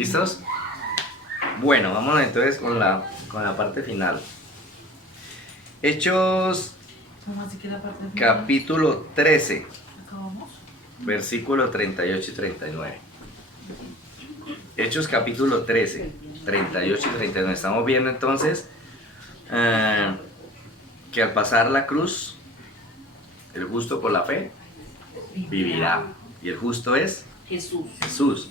¿Listos? Bueno, vamos entonces con la parte final. Hechos ¿Cómo así que la parte final? capítulo 13, ¿Acabamos? versículo 38 y 39. Hechos capítulo 13, 38 y 39. Estamos viendo entonces que al pasar la cruz, el justo por la fe vivirá. Y el justo es Jesús. Jesús.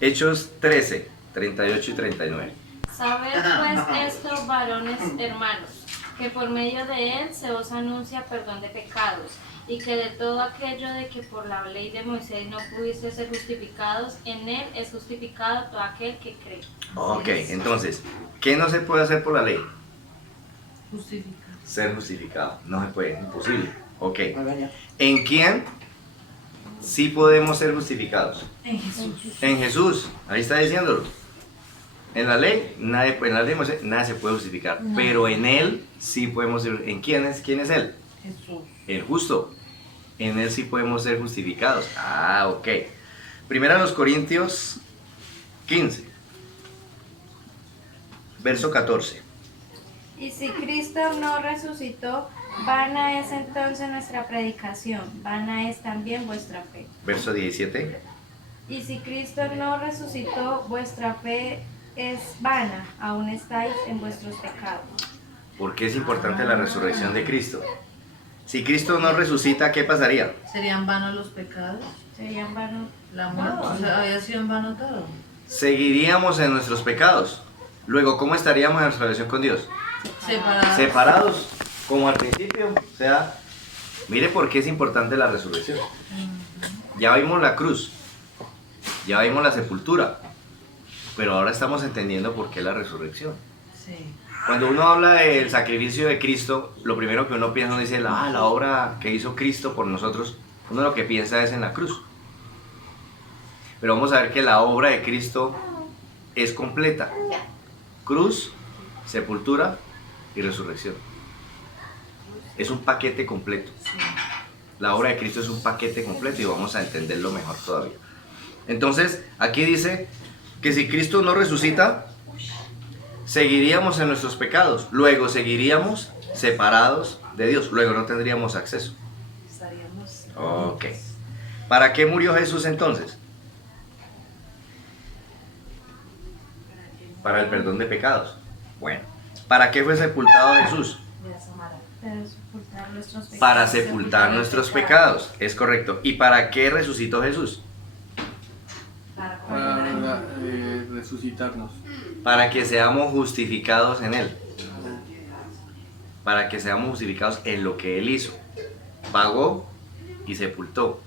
Hechos 13, 38 y 39. Sabed pues esto, varones hermanos, que por medio de él se os anuncia perdón de pecados, y que de todo aquello de que por la ley de Moisés no pudiste ser justificados, en él es justificado todo aquel que cree. Ok, entonces, ¿qué no se puede hacer por la ley? Justifica. Ser justificado. No se puede, imposible. Ok. ¿En quién sí podemos ser justificados? En Jesús. En Jesús. Ahí está diciéndolo. En la ley, en la ley de Moisés, nada se puede justificar. No. Pero en él sí podemos ser. ¿En quién es? ¿Quién es él? Jesús. El justo. En él sí podemos ser justificados. Ah, ok. Primera a los Corintios 15. Verso 14. Y si Cristo no resucitó, vana es entonces nuestra predicación, vana es también vuestra fe. Verso 17. Y si Cristo no resucitó, vuestra fe es vana, aún estáis en vuestros pecados. ¿Por qué es importante la resurrección de Cristo? Si Cristo no resucita, ¿qué pasaría? ¿Serían vanos los pecados? Serían vanos. La muerte. O sea, había sido en vano todo. Seguiríamos en nuestros pecados. Luego, ¿cómo estaríamos en nuestra relación con Dios? Separados. Separados, como al principio. O sea, mire por qué es importante la resurrección. Ya vimos la cruz, ya vimos la sepultura, pero ahora estamos entendiendo por qué la resurrección. Sí. Cuando uno habla del sacrificio de Cristo, lo primero que uno piensa, uno dice, la obra que hizo Cristo por nosotros, uno lo que piensa es en la cruz. Pero vamos a ver que la obra de Cristo es completa. Cruz, sepultura y resurrección. Es un paquete completo. La obra de Cristo es un paquete completo y vamos a entenderlo mejor todavía. Entonces, aquí dice que si Cristo no resucita, seguiríamos en nuestros pecados, luego seguiríamos separados de Dios, luego no tendríamos acceso. Estaríamos. Ok. ¿Para qué murió Jesús entonces? Para el perdón de pecados. Bueno, ¿para qué fue sepultado Jesús? Para sepultar nuestros pecados. Para sepultar nuestros pecados, es correcto. ¿Y para qué resucitó Jesús? Para resucitarnos. Para que seamos justificados en Él. Para que seamos justificados en lo que Él hizo. Pagó y sepultó.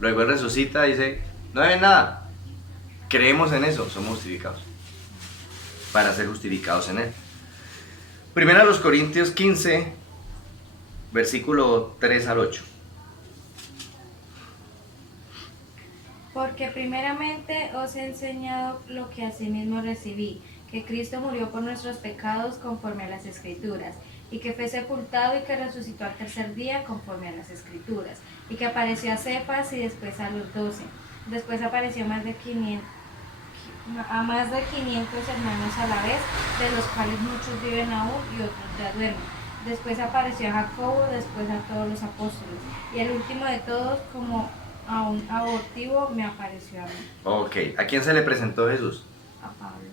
Luego Él resucita y dice, no hay nada. Creemos en eso, somos justificados. Para ser justificados en Él. Primera a los Corintios 15, versículo 3 al 8. Porque primeramente os he enseñado lo que asimismo recibí, que Cristo murió por nuestros pecados conforme a las Escrituras, y que fue sepultado y que resucitó al tercer día conforme a las Escrituras, y que apareció a Cefas y después a los 12. Después apareció a más de 500 hermanos a la vez, de los cuales muchos viven aún y otros ya duermen. Después apareció a Jacobo, después a todos los apóstoles, y el último de todos, como a un abortivo, me apareció a mí. Ok, ¿a quién se le presentó Jesús? A Pablo,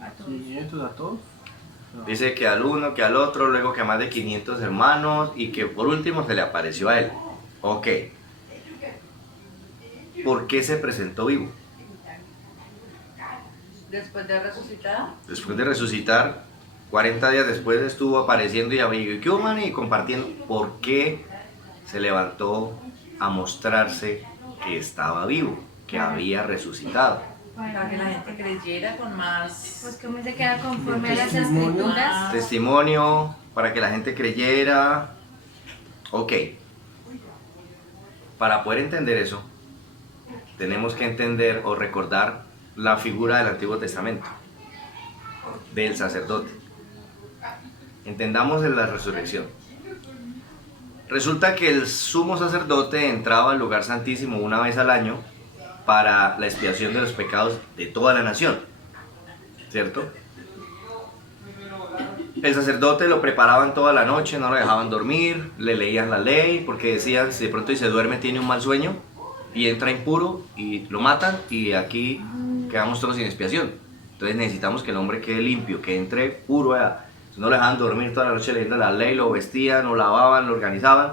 a todos. 500 a todos. No. Dice que al uno, que al otro, luego que a más de 500 hermanos y que por último se le apareció a él. Ok. ¿Por qué se presentó vivo? Después de resucitar. Después de resucitar, 40 días después estuvo apareciendo y ¿qué hubo, man? Y compartiendo. ¿Por qué se levantó a mostrarse que estaba vivo, que había resucitado? Para que la gente creyera con más. Pues como se queda conforme a las Testimonio. Escrituras. Testimonio para que la gente creyera. Ok. Para poder entender eso, tenemos que entender o recordar la figura del Antiguo Testamento, del sacerdote. Entendamos en la resurrección. Resulta que el sumo sacerdote entraba al lugar santísimo una vez al año para la expiación de los pecados de toda la nación, ¿cierto? El sacerdote lo preparaban toda la noche, no lo dejaban dormir, le leían la ley, porque decían, si de pronto y se duerme tiene un mal sueño y entra impuro y lo matan y aquí quedamos todos sin expiación. Entonces necesitamos que el hombre quede limpio, que entre puro. No lo dejaban dormir toda la noche leyendo la ley, lo vestían, lo lavaban, lo organizaban,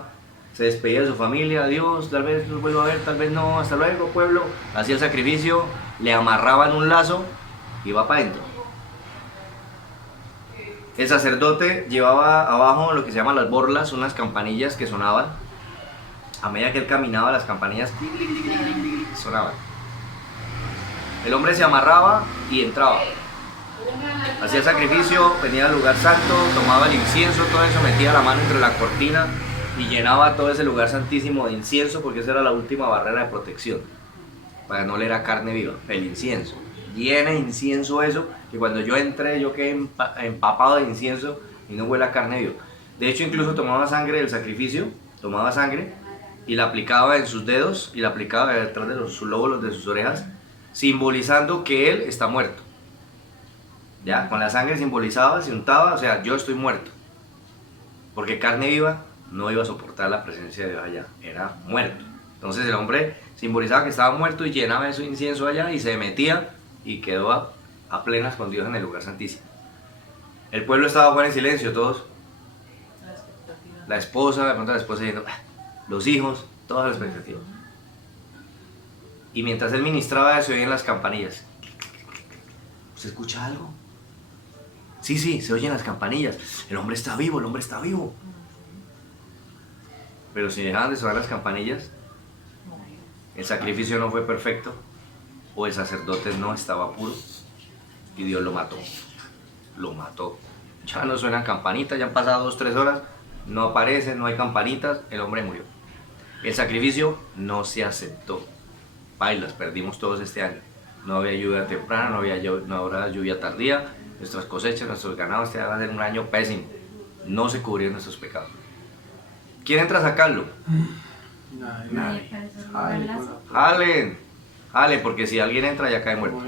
se despedía de su familia, adiós, tal vez los vuelvo a ver, tal vez no, hasta luego pueblo, hacía el sacrificio, le amarraban un lazo y iba para adentro. El sacerdote llevaba abajo lo que se llaman las borlas, unas campanillas que sonaban. A medida que él caminaba, las campanillas sonaban. El hombre se amarraba y entraba. Hacía el sacrificio, venía al lugar santo, tomaba el incienso, todo eso, metía la mano entre la cortina y llenaba todo ese lugar santísimo de incienso, porque esa era la última barrera de protección, para no oler a carne viva, el incienso. Llena de incienso eso, que cuando yo entré yo quedé empapado de incienso y no huele a carne viva. De hecho, incluso tomaba sangre del sacrificio, tomaba sangre y la aplicaba en sus dedos y la aplicaba detrás de sus lóbulos de sus orejas, simbolizando que él está muerto. Ya, con la sangre simbolizaba, se untaba, o sea, yo estoy muerto. Porque carne viva no iba a soportar la presencia de Dios allá, era muerto. Entonces el hombre simbolizaba que estaba muerto y llenaba de su incienso allá y se metía y quedó a plenas con Dios en el lugar santísimo. El pueblo estaba fuera en silencio, todos. La expectativa. La esposa, de pronto la esposa diciendo, los hijos, toda la expectativa. Y mientras él ministraba se oían las campanillas. ¿Se escucha algo? Sí, se oyen las campanillas. El hombre está vivo, el hombre está vivo. Pero si dejaban de sonar las campanillas, el sacrificio no fue perfecto, o el sacerdote no estaba puro, y Dios lo mató. Lo mató. Ya no suenan campanitas, ya han pasado 2-3 horas, no aparecen, no hay campanitas, el hombre murió. El sacrificio no se aceptó. Bailas, perdimos todos este año. No había lluvia temprana, no habrá lluvia tardía. Nuestras cosechas, nuestros ganados, este va a ser un año pésimo. No se cubrieron nuestros pecados. ¿Quién entra a sacarlo? Nadie, pero eso es un lazo. Jalen, porque si alguien entra ya cae muerto.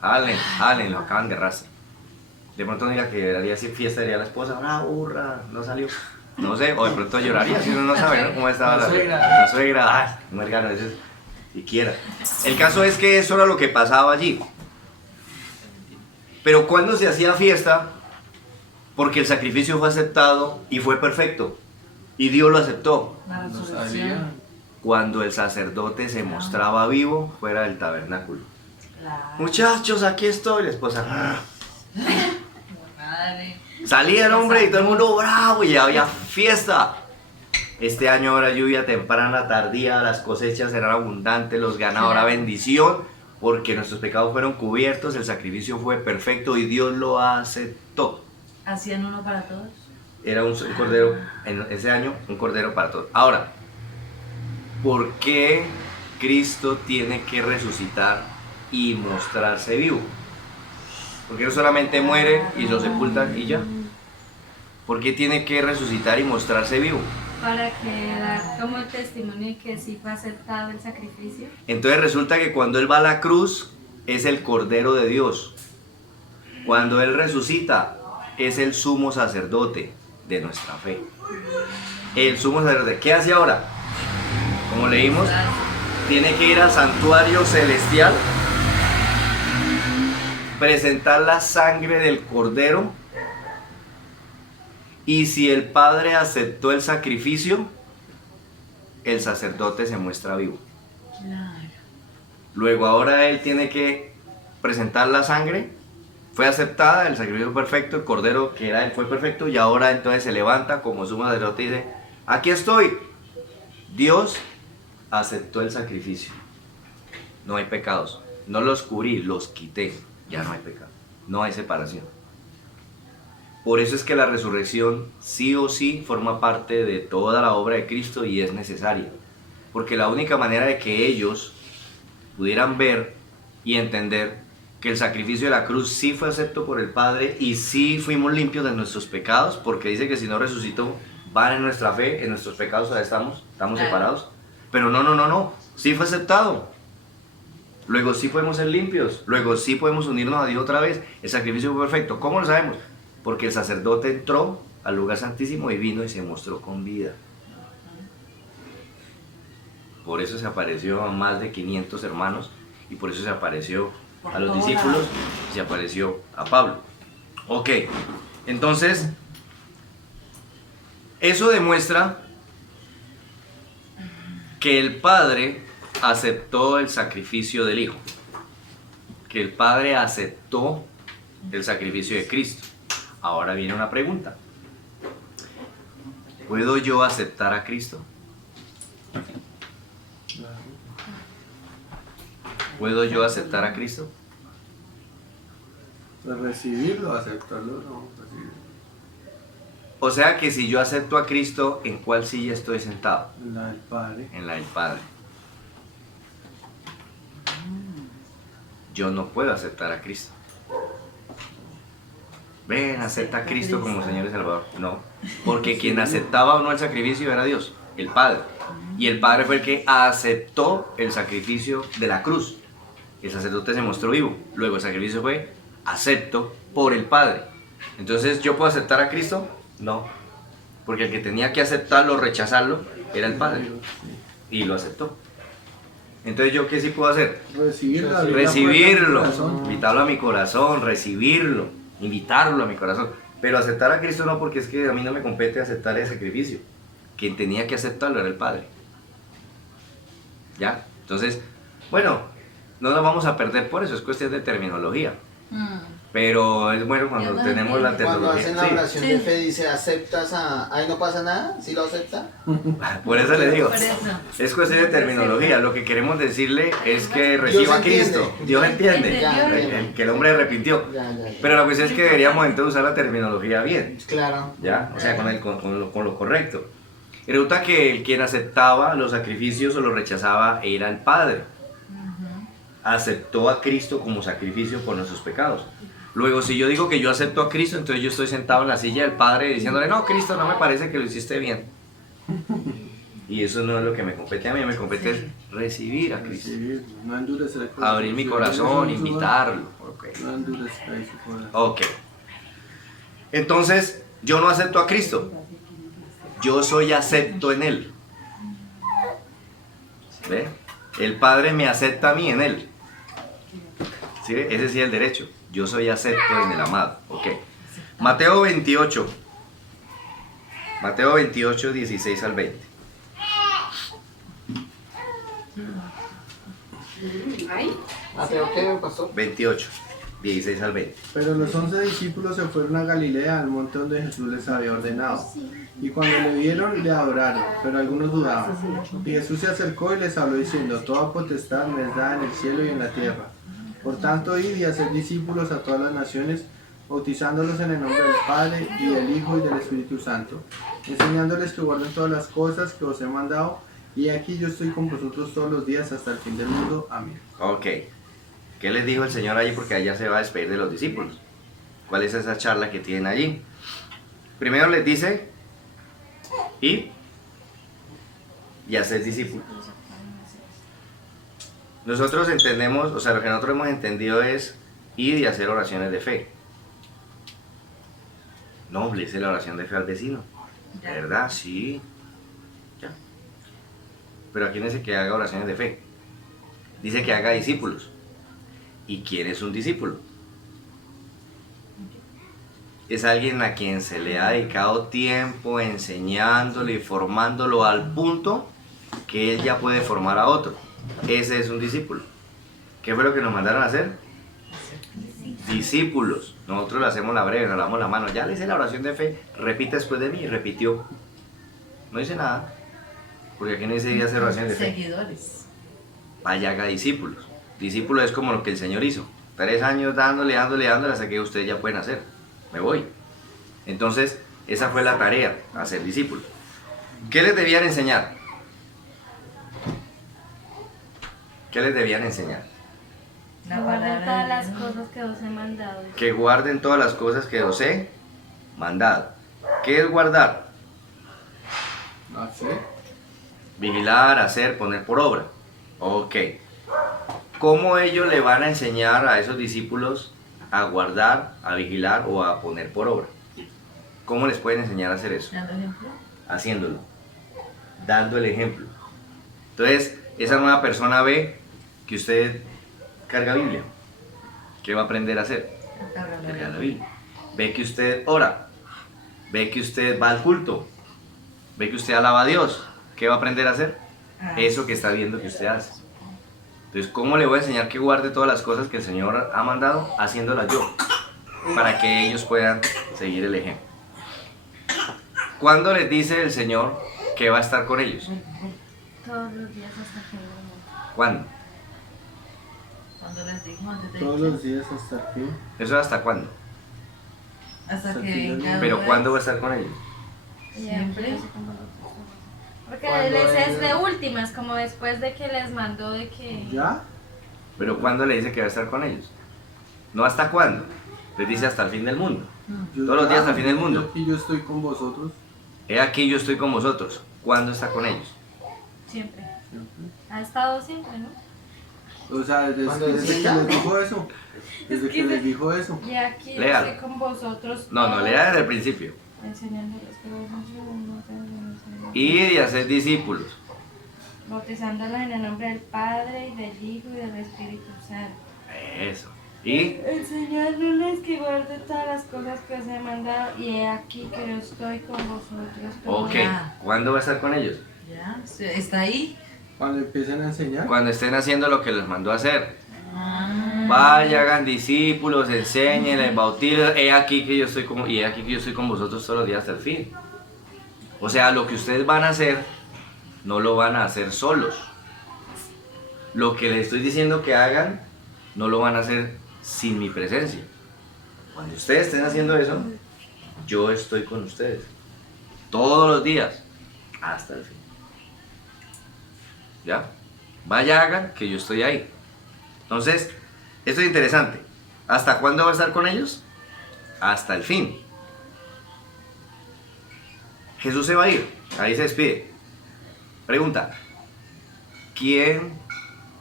Jalen, lo acaban de arrastrar. De pronto diga que haría fiesta, diría la esposa, una burra, no salió. No sé, o de pronto lloraría, si uno no sabe, ¿no? Cómo estaba la suegra. Un hermano, eso es, siquiera. El caso es que eso era lo que pasaba allí. Pero cuando se hacía fiesta, porque el sacrificio fue aceptado y fue perfecto, y Dios lo aceptó, La No resurrección. sabía. cuando el sacerdote se mostraba vivo fuera del tabernáculo. Claro. Muchachos, aquí estoy, la esposa. Madre. Salía el hombre y todo el mundo bravo y había fiesta. Este año habrá lluvia temprana, tardía, las cosechas serán abundantes, los ganados habrá bendición, porque nuestros pecados fueron cubiertos, el sacrificio fue perfecto y Dios lo aceptó. ¿Hacían uno para todos? Era un cordero, en ese año, un cordero para todos. Ahora, ¿por qué Cristo tiene que resucitar y mostrarse vivo? ¿Por qué no solamente muere y lo sepultan y ya? ¿Por qué tiene que resucitar y mostrarse vivo? Para que dar como el testimonio de que sí fue aceptado el sacrificio. Entonces resulta que cuando Él va a la cruz es el Cordero de Dios. Cuando Él resucita es el sumo sacerdote de nuestra fe. El sumo sacerdote, ¿qué hace ahora? Como leímos, tiene que ir al santuario celestial, presentar la sangre del Cordero, y si el Padre aceptó el sacrificio, el sacerdote se muestra vivo. Claro. Luego ahora él tiene que presentar la sangre, fue aceptada, el sacrificio perfecto, el Cordero que era él fue perfecto, y ahora entonces se levanta como sumo sacerdote y dice, aquí estoy, Dios aceptó el sacrificio, no hay pecados, no los cubrí, los quité, ya no hay pecado, no hay separación. Por eso es que la resurrección sí o sí forma parte de toda la obra de Cristo y es necesaria, porque la única manera de que ellos pudieran ver y entender que el sacrificio de la cruz sí fue acepto por el Padre y sí fuimos limpios de nuestros pecados, porque dice que si no resucitó, van en nuestra fe, en nuestros pecados todavía estamos Claro. separados, pero no, sí fue aceptado. Luego sí podemos ser limpios. Luego sí podemos unirnos a Dios otra vez. El sacrificio fue perfecto. ¿Cómo lo sabemos? Porque el sacerdote entró al lugar santísimo y vino y se mostró con vida. Por eso se apareció a más de 500 hermanos y por eso se apareció a los discípulos y se apareció a Pablo. Ok, entonces, eso demuestra que el Padre aceptó el sacrificio del Hijo, que el Padre aceptó el sacrificio de Cristo. Ahora viene una pregunta. ¿Puedo yo aceptar a Cristo? ¿Puedo yo aceptar a Cristo? Recibirlo, aceptarlo, no, recibirlo. O sea que si yo acepto a Cristo, ¿en cuál silla estoy sentado? La del Padre. En la del Padre. Yo no puedo aceptar a Cristo. Ven, acepta a Cristo como Señor y Salvador. No, porque quien aceptaba o no el sacrificio era Dios, el Padre. Y el Padre fue el que aceptó el sacrificio de la cruz. El sacerdote se mostró vivo. Luego el sacrificio fue acepto por el Padre. Entonces, ¿yo puedo aceptar a Cristo? No. Porque el que tenía que aceptarlo o rechazarlo era el Padre. Y lo aceptó. Entonces, ¿yo qué sí puedo hacer? Recibirlo. Recibirlo, invitarlo a mi corazón, recibirlo, invitarlo a mi corazón. Pero aceptar a Cristo no, porque es que a mí no me compete aceptar el sacrificio. Quien tenía que aceptarlo era el Padre. ¿Ya? Entonces, bueno, no nos vamos a perder por eso, es cuestión de terminología. Pero es bueno cuando Yo no tenemos la Cuando terminología. hacen la Sí, oración de fe dice, ¿aceptas a...? Ahí no pasa nada, ¿sí lo acepta? por eso le digo, Por eso. es cuestión de terminología. Lo que queremos decirle es que reciba a Cristo. entiende. Dios entiende Ya, que el hombre arrepintió. Ya. Pero la cuestión es que deberíamos entonces usar la terminología bien. Claro. ¿Ya? O sea, con lo correcto. Y resulta que el quien aceptaba los sacrificios o los rechazaba era el Padre. Aceptó a Cristo como sacrificio por nuestros pecados. Luego, si yo digo que yo acepto a Cristo, entonces yo estoy sentado en la silla del Padre diciéndole, no, Cristo, no me parece que lo hiciste bien. Y eso no es lo que me compete a mí, me compete es recibir a Cristo. Recibirlo, no endurecer el corazón. Abrir mi corazón, invitarlo. Ok. No endurecer ahí su corazón. Ok. Entonces, yo no acepto a Cristo. Yo soy acepto en Él. ¿Ve? El Padre me acepta a mí en Él. ¿Sí? Ese sí es el derecho. Yo soy acepto en el amado. Ok. Mateo 28. Mateo 28, 16 al 20. Mateo, ¿qué pasó? 28, 16 al 20. Pero los 11 discípulos se fueron a Galilea, al monte donde Jesús les había ordenado. Y cuando le vieron, le adoraron, pero algunos dudaban. Y Jesús se acercó y les habló diciendo, toda potestad me es dada en el cielo y en la tierra. Por tanto, id y haced discípulos a todas las naciones, bautizándolos en el nombre del Padre, y del Hijo, y del Espíritu Santo, enseñándoles que guarden todas las cosas que os he mandado, y aquí yo estoy con vosotros todos los días hasta el fin del mundo. Amén. Ok. ¿Qué les dijo el Señor allí? Porque allá se va a despedir de los discípulos. ¿Cuál es esa charla que tienen allí? Primero les dice, id y haced discípulos. Nosotros entendemos, o sea, lo que nosotros hemos entendido es ir y hacer oraciones de fe. No, le hice la oración de fe al vecino. Ya. ¿Verdad? Sí. Ya. Pero aquí no dice que haga oraciones de fe. Dice que haga discípulos. ¿Y quién es un discípulo? Es alguien a quien se le ha dedicado tiempo enseñándole y formándolo al punto que él ya puede formar a otro. Ese es un discípulo. ¿Qué fue lo que nos mandaron a hacer? Discípulos. Nosotros le hacemos la breve, nos damos la mano. Ya le hice la oración de fe, repite después de mí y repitió. No dice nada. Porque aquí no dice hacer oración de fe. Seguidores. Vaya, haga discípulos. Discípulo es como lo que el Señor hizo. 3 años dándole hasta que ustedes ya pueden hacer. Me voy. Entonces, esa fue la tarea, hacer discípulos. ¿Qué les debían enseñar? ¿Qué les debían enseñar? La Guarden palabra todas de las Dios. cosas que os he mandado. Que guarden todas las cosas que os he mandado. ¿Qué es guardar? Hacer. Vigilar, hacer, poner por obra. Ok. ¿cómo ellos le van a enseñar a esos discípulos a guardar, a vigilar o a poner por obra? ¿Cómo les pueden enseñar a hacer eso? ¿Dando ejemplo? Haciéndolo, dando el ejemplo. Entonces, esa nueva persona ve que usted carga Biblia. ¿Qué va a aprender a hacer? Cargar la Biblia. Ve que usted ora, ve que usted va al culto, ve que usted alaba a Dios. ¿Qué va a aprender a hacer? Eso que está viendo que usted hace. Entonces, ¿cómo le voy a enseñar que guarde todas las cosas que el Señor ha mandado? Haciéndolas yo, para que ellos puedan seguir el ejemplo. ¿Cuándo les dice el Señor que va a estar con ellos? Todos los días hasta que muera. ¿Cuándo? Cuando les dijo antes de Todos irse, los días hasta aquí. ¿Eso hasta cuándo? hasta hasta que el final venga. ¿Pero otra cuándo va a vez. estar con ellos? Siempre. Porque Cuando les es él- de últimas, como después de que les mandó de que... ¿Ya? ¿Pero cuándo le dice que va a estar con ellos? No hasta cuándo. Les dice hasta el fin del mundo. Todos los días hasta el fin del mundo. Y yo estoy con vosotros. He aquí yo estoy con vosotros. ¿Cuándo está con ellos? Siempre. Siempre. Ha estado siempre, ¿no? O sea, ¿Cuándo desde dice que ya? les dijo eso. Desde que les dijo eso. Y aquí yo Léalo. estoy con vosotros. No, todos, lea desde el principio. enseñándoles que no Ir y hacer discípulos. bautizándolos en el nombre del Padre, y del Hijo, y del Espíritu Santo. Eso. Y Enseñándoles que guarden todas las cosas que os he mandado, y he aquí que yo estoy con vosotros. todos ok, los ¿cuándo va a estar con ellos? Ya, está ahí. Cuando empiecen a enseñar. Cuando estén haciendo lo que les mandó a hacer. Ah. Vaya, hagan discípulos, enséñenles, bauticen. He aquí que yo estoy con, y he aquí que yo estoy con vosotros todos los días hasta el fin. O sea, lo que ustedes van a hacer, no lo van a hacer solos. Lo que les estoy diciendo que hagan, no lo van a hacer sin mi presencia. Cuando ustedes estén haciendo eso, yo estoy con ustedes. Todos los días, hasta el fin. ¿Ya? Vaya, hagan que yo estoy ahí. Entonces, esto es interesante. ¿Hasta cuándo va a estar con ellos? Hasta el fin. Jesús se va a ir. Ahí se despide. Pregunta. ¿Quién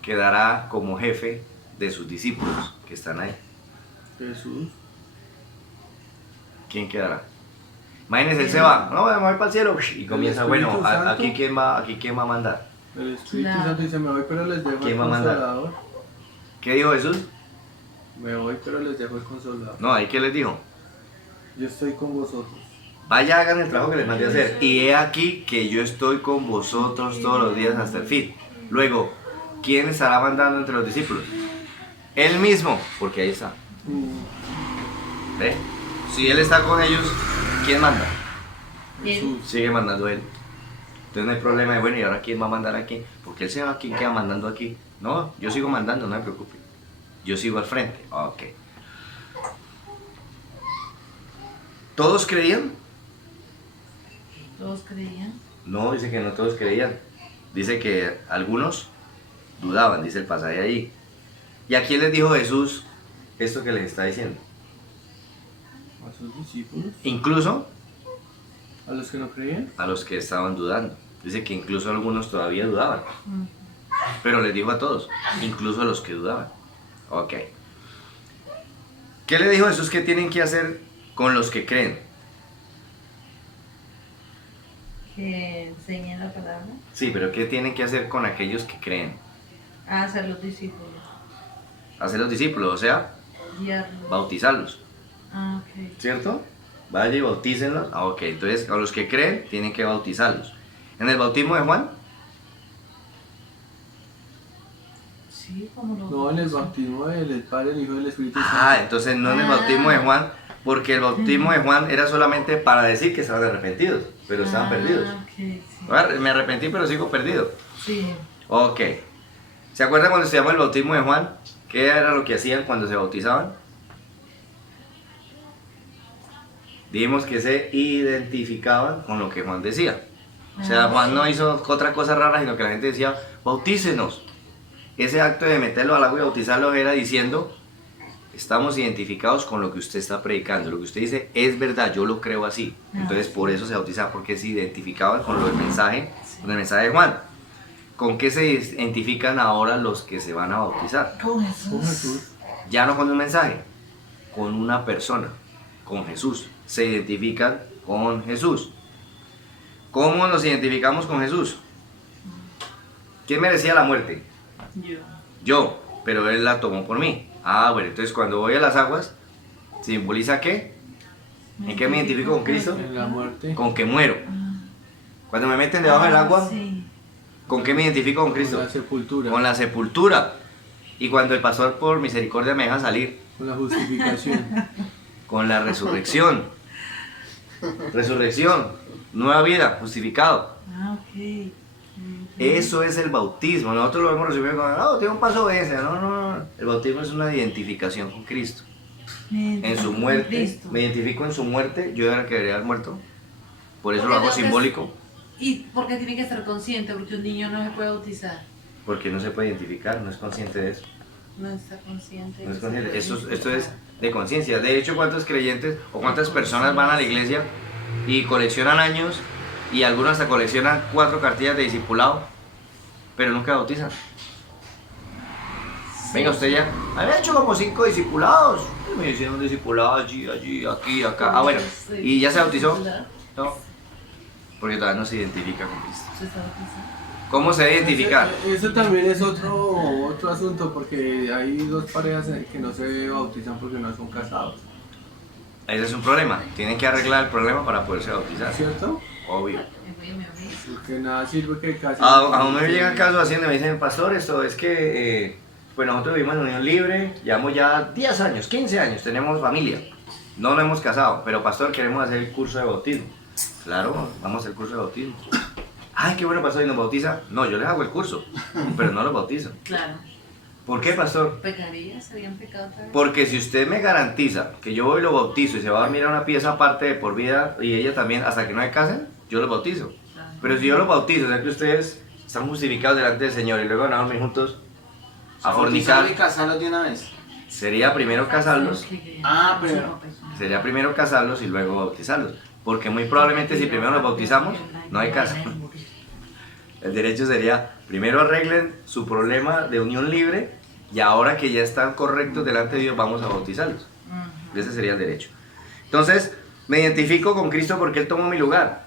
quedará como jefe de sus discípulos que están ahí? Jesús. ¿Quién quedará? Imagínense, él se va. No, me voy para el cielo. Y comienza, El bueno, Espíritu Santo. aquí quién va a mandar. El Espíritu Claro. Santo dice, me voy pero les dejo el ¿Quién va a mandar? consolador. ¿Qué dijo Jesús? Me voy pero les dejo el consolador. No, ahí qué les dijo. Yo estoy con vosotros. Vaya, hagan el trabajo que les mandé a hacer. Y he aquí que yo estoy con vosotros todos los días hasta el fin. Luego, ¿quién estará mandando entre los discípulos? Él mismo, porque ahí está. ¿Ve? Si él está con ellos, ¿quién manda? Jesús. Sigue mandando él. Entonces no hay problema de, bueno, ¿y ahora quién va a mandar aquí? Porque él se va aquí, queda mandando aquí. No, yo sigo mandando, no me preocupe. Yo sigo al frente. Ok. ¿Todos creían? Todos creían. No, dice que no todos creían. Dice que algunos dudaban, dice el pasaje ahí. ¿Y a quién les dijo Jesús esto que les está diciendo? A sus discípulos. Incluso A los que no creían. a los que estaban dudando. Dice que incluso algunos todavía dudaban. Pero les dijo a todos, incluso a los que dudaban. Ok. ¿Qué le dijo Jesús que tienen que hacer con los que creen? Que enseñan la palabra. Sí, pero ¿qué tienen que hacer con aquellos que creen? A ser los discípulos. Hacer los discípulos, o sea, Guiarlos. bautizarlos. Ah, ok. ¿Cierto? Vaya y bautícenlos. Ah, ok, entonces a los que creen tienen que bautizarlos. En el bautismo de Juan, Sí, como los No, en el bautismo del Padre, el Hijo y el Espíritu Santo. entonces no en el bautismo de Juan, porque el bautismo de Juan era solamente para decir que estaban arrepentidos, pero estaban perdidos. Ok, sí. Me arrepentí, pero sigo perdido. Sí. Ok. ¿Se acuerdan cuando estudiamos el bautismo de Juan? ¿Qué era lo que hacían cuando se bautizaban? Dijimos que se identificaban con lo que Juan decía. O sea, Juan no hizo otra cosa rara, sino que la gente decía, bautícenos. Ese acto de meterlo al agua y bautizarlo era diciendo, estamos identificados con lo que usted está predicando. Lo que usted dice es verdad, yo lo creo así. Entonces por eso se bautizaba, porque se identificaban con lo del mensaje, con el mensaje de Juan. ¿Con qué se identifican ahora los que se van a bautizar? Con Con Jesús. Jesús. Ya no con un mensaje, con una persona, con Jesús. Se identifican con Jesús. ¿Cómo nos identificamos con Jesús? ¿Quién merecía la muerte? Yo. Yo, pero Él la tomó por mí. Ah, bueno, entonces cuando voy a las aguas, ¿simboliza qué? ¿En qué me identifico con Cristo? En la muerte. Con que muero. Cuando me meten debajo del agua, Sí. ¿con qué me identifico con Con Cristo? la sepultura. Con la sepultura. Y cuando el pastor por misericordia me deja salir, Con la justificación. con la resurrección. Resurrección, nueva vida, justificado. Ah, ok. Eso es el bautismo. Nosotros lo hemos recibido como, no, tengo un paso de ese. No, no, no. El bautismo es una identificación con Cristo. En su muerte, Cristo. me identifico en su muerte. Yo era que debería haber muerto. Por eso lo Porque hago tengo que- simbólico. ¿Y por qué tiene que estar consciente? Porque un niño no se puede bautizar. Porque no se puede identificar, no es consciente de eso. No está consciente. No es se consciente. puede Esto es identificar. de conciencia. De hecho, ¿cuántos creyentes o cuántas personas van a la iglesia y coleccionan años y algunos hasta coleccionan 4 cartillas de discipulado, pero nunca bautizan? Venga, usted ya había hecho como 5 discipulados. Me hicieron un discipulado allí, allí, aquí, acá. Ah, bueno. ¿Y ya se bautizó? No. Porque todavía no se identifica con Cristo. ¿Se está bautizando? ¿Cómo se debe identificar? Eso también es otro asunto, porque hay dos parejas que no se bautizan porque no son casados. Ese es un problema. Tienen que arreglar el problema para poderse bautizar. ¿Cierto? Obvio. Porque nada sirve que casen. A uno me llegan casos haciendo, me dicen, pastor, esto es que pues nosotros vivimos en unión libre, llevamos ya 10 años, 15 años, tenemos familia, no nos hemos casado, pero pastor, queremos hacer el curso de bautismo. Claro, vamos a hacer el curso de bautismo. Ay, qué bueno, pastor, ¿y nos bautiza? No, yo les hago el curso, pero no los bautizo. Claro. ¿Por qué, pastor? ¿Pecaría? ¿Serían pecado otra vez? Porque si usted me garantiza que yo voy y lo bautizo y se va a dormir a una pieza aparte de por vida y ella también, hasta que no se casen, yo los bautizo. Claro. Pero si yo los bautizo, o sea que ustedes están justificados delante del Señor y luego van a dormir juntos a fornicar, y casarlos de una vez. sería primero casarlos, Ah, pero- sería primero casarlos y luego bautizarlos. Porque muy probablemente si primero los bautizamos, no hay casa. El derecho sería, primero arreglen su problema de unión libre y ahora que ya están correctos delante de Dios, vamos a bautizarlos. Ese sería el derecho. Entonces, me identifico con Cristo porque Él tomó mi lugar.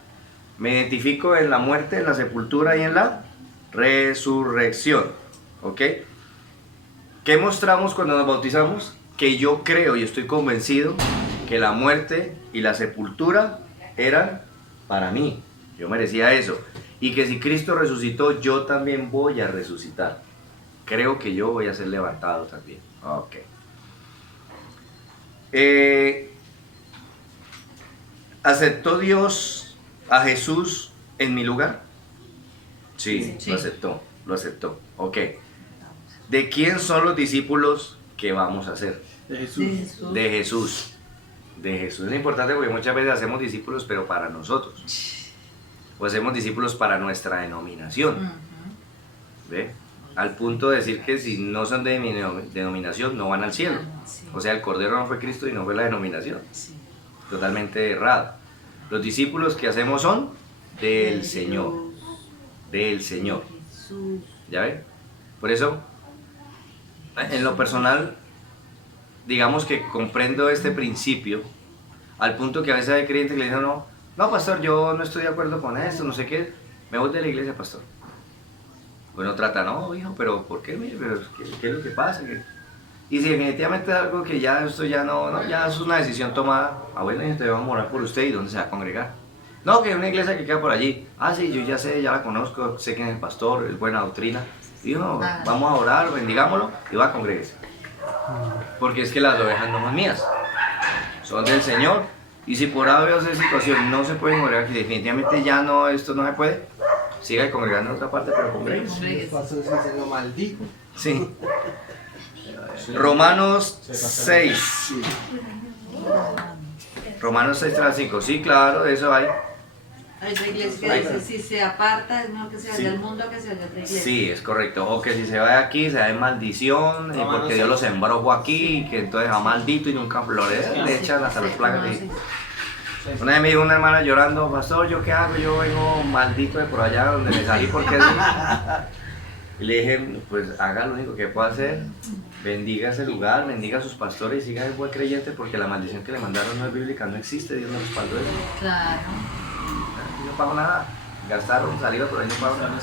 Me identifico en la muerte, en la sepultura y en la resurrección. ¿Ok? ¿Qué mostramos cuando nos bautizamos? Que yo creo y estoy convencido que la muerte y la sepultura eran para mí. Yo merecía eso. Y que si Cristo resucitó, yo también voy a resucitar. Creo que yo voy a ser levantado también. Ok. ¿Aceptó Dios a Jesús en mi lugar? Sí, Sí. lo aceptó, lo aceptó. Ok. ¿De quién son los discípulos que vamos a hacer? De Jesús. De Jesús. De Jesús. De Jesús. Es importante porque muchas veces hacemos discípulos, pero para nosotros. O hacemos discípulos para nuestra denominación. ¿Ve? Al punto de decir que si no son de mi denominación, no van al cielo. Sí. O sea, el Cordero no fue Cristo y no fue la denominación. Sí. Totalmente errado. Los discípulos que hacemos son del Señor. Del Señor. Jesús. ¿Ya ven? Por eso, en lo personal, digamos que comprendo este principio, al punto que a veces hay creyentes que le dicen, no, pastor, yo no estoy de acuerdo con esto, no sé qué, me voy de la iglesia, pastor. Bueno, trata, no, hijo, pero ¿por qué? Mire, pero ¿qué es lo que pasa? Y si definitivamente es algo que ya esto ya no, ya es una decisión tomada, bueno, entonces vamos a orar por usted y ¿dónde se va a congregar? No, que hay una iglesia que queda por allí. Ah, sí, yo ya sé, ya la conozco, sé quién es el pastor, es buena doctrina. Y no, vamos a orar, bendigámoslo y va a congregarse. Porque es que las ovejas no son mías, son del Señor. Y si por A o C situación no se puede congregar, que definitivamente ya no, esto no se puede, siga congregando en otra parte, pero congregue. Los pasos sí se lo maldigo. Sí. Romanos 6. Romanos 6, 3 al 5. Sí, claro, de eso hay. Hay otra iglesia que dice, si se aparta, es mejor que se vaya al mundo que se vaya a otra iglesia. Sí, es correcto. O que si se va de aquí, se va en maldición, y porque Dios lo sembró aquí, y que entonces va maldito y nunca florece, le echan hasta las plagas. Una vez me dijo una hermana llorando, pastor, ¿yo qué hago? Yo vengo maldito de por allá donde me salí porque así. Y le dije, pues haga lo único que pueda hacer, bendiga ese lugar, bendiga a sus pastores y siga el buen creyente porque la maldición que le mandaron no es bíblica, no existe, Dios no respaldó eso. Claro. Yo no pago nada, gastaron, salieron, pero ahí no pago nada.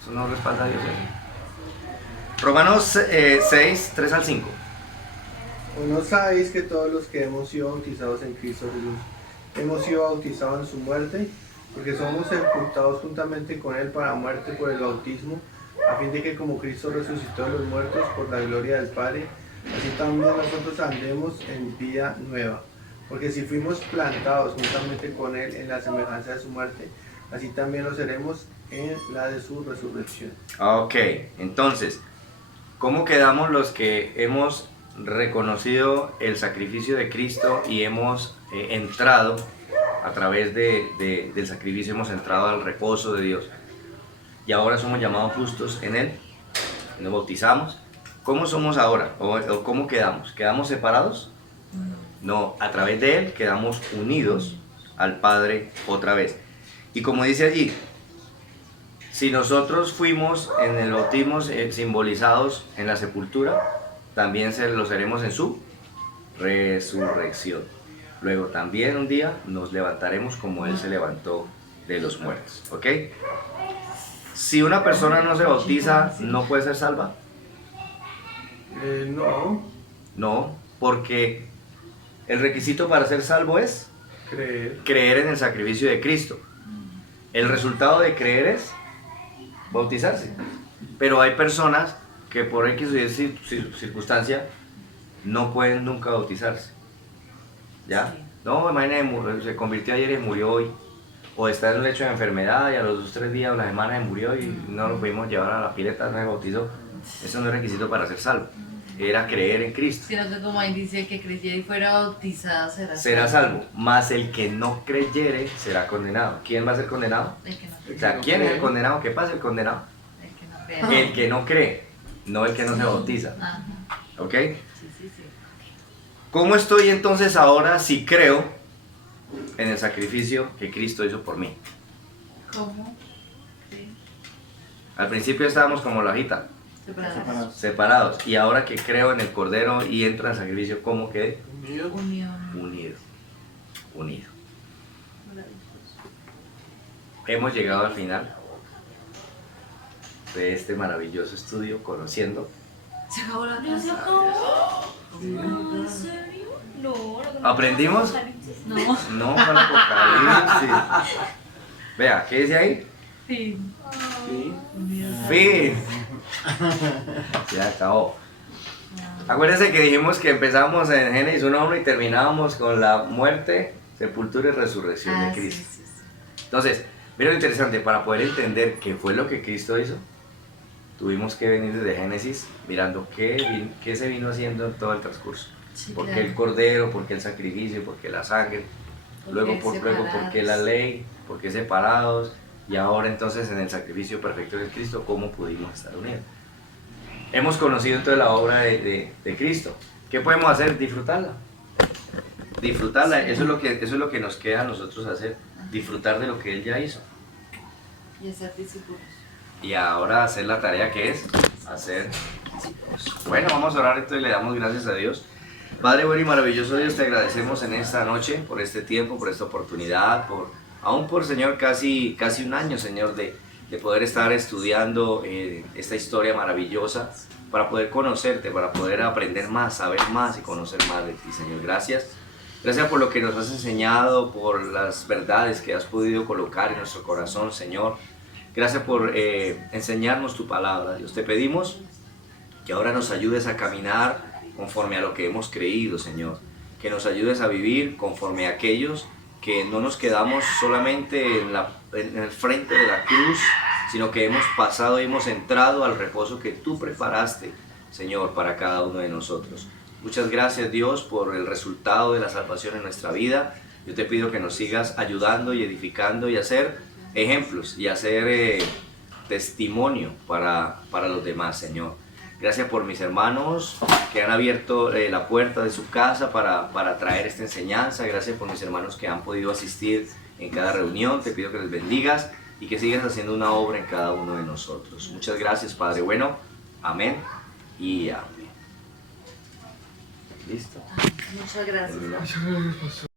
Eso no respalda a Dios. Romanos 6, 3 al 5. ¿O no sabéis que todos los que hemos sido bautizados en Cristo Jesús, hemos sido bautizados en su muerte? Porque somos sepultados juntamente con Él para muerte por el bautismo, a fin de que como Cristo resucitó de los muertos por la gloria del Padre, así también nosotros andemos en vida nueva. Porque si fuimos plantados juntamente con Él en la semejanza de su muerte, así también lo seremos en la de su resurrección. Ok, entonces, ¿cómo quedamos los que hemos reconocido el sacrificio de Cristo y hemos entrado a través del sacrificio, hemos entrado al reposo de Dios y ahora somos llamados justos en Él, nos bautizamos? ¿Cómo somos ahora? ¿O cómo quedamos? ¿Quedamos separados? No, a través de Él quedamos unidos al Padre otra vez. Y como dice allí, si nosotros fuimos en el bautismo simbolizados en la sepultura, también lo seremos en su resurrección. Luego también un día nos levantaremos como Él se levantó de los muertos. ¿Ok? Si una persona no se bautiza, ¿no puede ser salva? No, No, porque el requisito para ser salvo es creer en el sacrificio de Cristo. El resultado de creer es bautizarse. Pero hay personas que por X o Y circunstancia no pueden nunca bautizarse. ¿Ya? No, imagínate, se convirtió ayer y murió hoy. O está en un lecho de enfermedad y a los 2 o 3 días o la semana se murió y no lo pudimos llevar a la pileta, no se bautizó. Eso no es requisito para ser salvo. Era creer en Cristo. Sino que como ahí dice que creyera y fuera bautizado Será salvo. Mas el que no creyere será condenado. ¿Quién va a ser condenado? El que no cree. O sea, ¿quién es el condenado? ¿Qué pasa el condenado? El que no crea. El que no cree, no el que no se bautiza. Ajá. ¿Ok? Sí, sí, sí. ¿Cómo estoy entonces ahora si creo en el sacrificio que Cristo hizo por mí? ¿Cómo? Sí. Al principio estábamos como la hojita, Separados. separados. Y ahora que creo en el Cordero y entro en el sacrificio, ¿cómo quedé? Unión. Unido. Unido. Maravilloso. Hemos llegado al final de este maravilloso estudio, conociendo. Se acabó la ¿Se clase. acabó? No, ¿en serio? No, ¿Aprendimos? No. No, con Apocalipsis. Vea, ¿qué dice ahí? Fin. Unión. Fin. Se acabó. Acuérdense que dijimos que empezamos en Génesis 1:1 y terminábamos con la muerte, sepultura y resurrección de Sí, Cristo. sí, sí. Entonces, mira lo interesante, para poder entender qué fue lo que Cristo hizo, tuvimos que venir desde Génesis mirando qué se vino haciendo en todo el transcurso. Sí, ¿Por qué claro. el cordero? ¿Por qué el sacrificio? ¿Por qué la sangre? Luego, ¿por qué la ley? ¿Por qué separados? Y ahora entonces en el sacrificio perfecto de Cristo, ¿cómo pudimos estar unidos? Hemos conocido entonces la obra de Cristo. ¿Qué podemos hacer? Disfrutarla. Disfrutarla, eso es lo que nos queda a nosotros hacer. Disfrutar de lo que Él ya hizo. Y hacer discípulos. Y ahora hacer la tarea que es hacer discípulos. Bueno, vamos a orar entonces y le damos gracias a Dios. Padre bueno y maravilloso Dios, te agradecemos en esta noche por este tiempo, por esta oportunidad, aún por Señor casi un año, Señor, de poder estar estudiando esta historia maravillosa para poder conocerte, para poder aprender más, saber más y conocer más de ti, Señor. Gracias. Gracias por lo que nos has enseñado, por las verdades que has podido colocar en nuestro corazón, Señor. Gracias por enseñarnos tu palabra, Dios. Te pedimos que ahora nos ayudes a caminar conforme a lo que hemos creído, Señor. Que nos ayudes a vivir conforme a aquellos que no nos quedamos solamente en el frente de la cruz, sino que hemos pasado y hemos entrado al reposo que tú preparaste, Señor, para cada uno de nosotros. Muchas gracias, Dios, por el resultado de la salvación en nuestra vida. Yo te pido que nos sigas ayudando y edificando y hacer ejemplos y hacer testimonio para los demás, Señor. Gracias por mis hermanos que han abierto la puerta de su casa para traer esta enseñanza. Gracias por mis hermanos que han podido asistir en cada reunión. Te pido que les bendigas y que sigas haciendo una obra en cada uno de nosotros. Muchas gracias, Padre bueno. Amén y amén. ¿Listo? Muchas gracias.